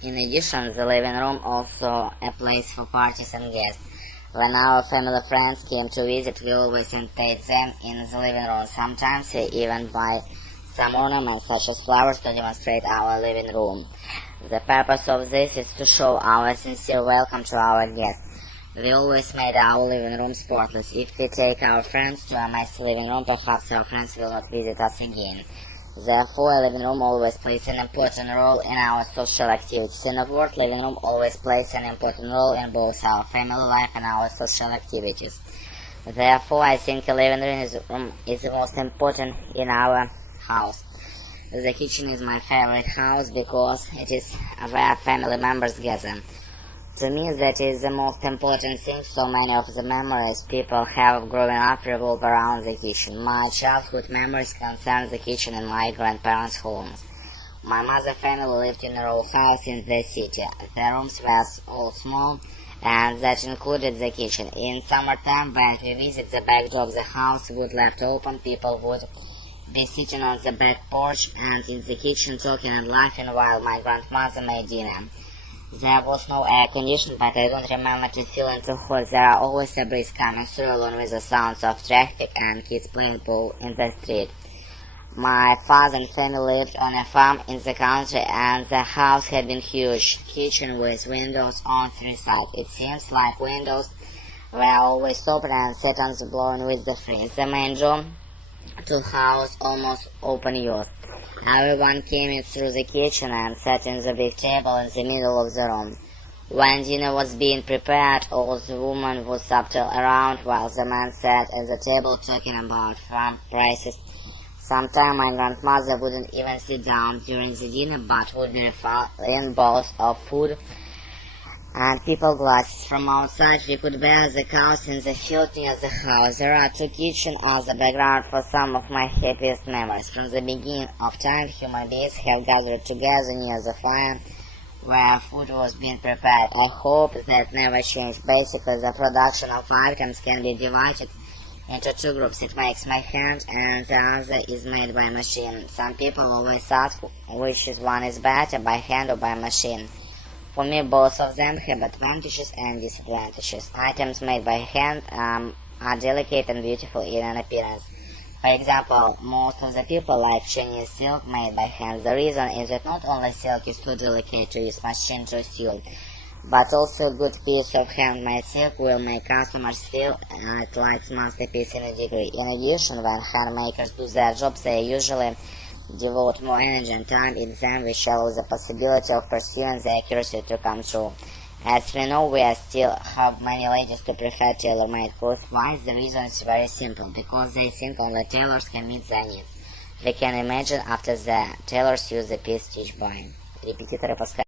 In addition, the living room also a place for parties and guests. When our family friends came to visit, we always entertained them in the living room. Sometimes we even buy some ornaments such as flowers to demonstrate our living room. The purpose of this is to show our sincere welcome to our guests. We always made our living room spotless. If we take our friends to a messy living room, perhaps our friends will not visit us again. Therefore, a living room always plays an important role in our social activities. In a word, living room always plays an important role in both our family life and our social activities. Therefore, I think a living room is the most important in our house. The kitchen is my favorite house because it is where family members gather. To me, that is the most important thing. So many of the memories people have of growing up revolve around the kitchen. My childhood memories concern the kitchen in my grandparents' homes. My mother's family lived in a row house in the city. The rooms were all small, and that included the kitchen. In summertime, when we visit the back door of the house would left open, people would be sitting on the back porch and in the kitchen talking and laughing while my grandmother made dinner. There was no air conditioning, but I don't remember it feeling too hot. There are always a breeze coming through along with the sounds of traffic and kids playing ball in the street. My father and family lived on a farm in the country, and the house had been huge, kitchen with windows on three sides. It seems like windows were always open and set on the blowing with the breeze. The main door to house almost open used. Everyone came in through the kitchen and sat in the big table in the middle of the room. When dinner was being prepared, all the women would subtle around while the men sat at the table talking about farm prices. Sometimes my grandmother wouldn't even sit down during the dinner, but would be refilling bowls of food and people glasses. From outside we could bear the cows in the field near the house. There are two kitchens as the background for some of my happiest memories. From the beginning of time, human beings have gathered together near the fire where food was being prepared. I hope that never changes. Basically, the production of items can be divided into two groups. It makes by hand and the other is made by machine. Some people always ask which one is better, by hand or by machine. For me, both of them have advantages and disadvantages. Items made by hand are delicate and beautiful in an appearance. For example, most of the people like Chinese silk made by hand. The reason is that not only silk is too delicate to use machine to sew, but also a good piece of handmade silk will make customers feel it like masterpiece in a degree. In addition, when handmakers do their jobs, they usually devote more energy and time in them, which allows the possibility of pursuing the accuracy to come true. As we know, we still have many ladies who prefer tailor-made clothes. Why? The reason is very simple, because they think only tailors can meet their needs. We can imagine after the tailors use the piece stitched by Репетиторы по Скайпу.